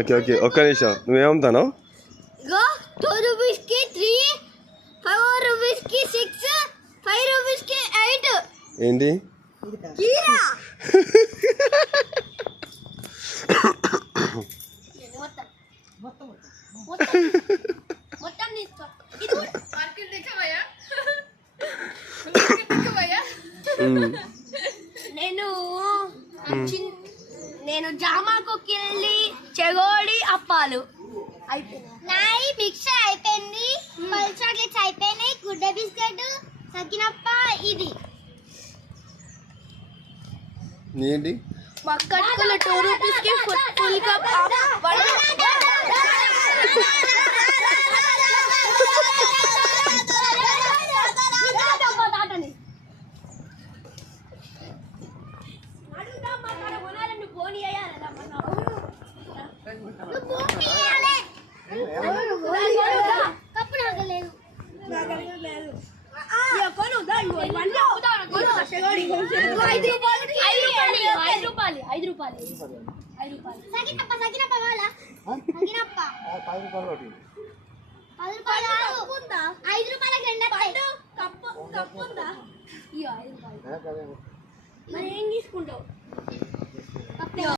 Okay okay, ఒక్క నిమిషం. నువ్వేమవుతాను? 2 రూపీస్కి 3, 4 రూపీస్కి 6, 5 రూపీస్కి 8. ఏంటి? నేను జామాకి వెళ్ళి చెగోడి అప్పాలు నాయి మిక్సర్ అయిపోయింది, పల్ చాక్లెట్స్ అయిపోయినాయి, గుడ్డ బిస్కెట్, సకినప్ప. ఇది ఏంటి? మక్కట్టుకులు 2 రూపీస్కి ఫుల్ కప్. మరి ఏం తీసుకుంటావు?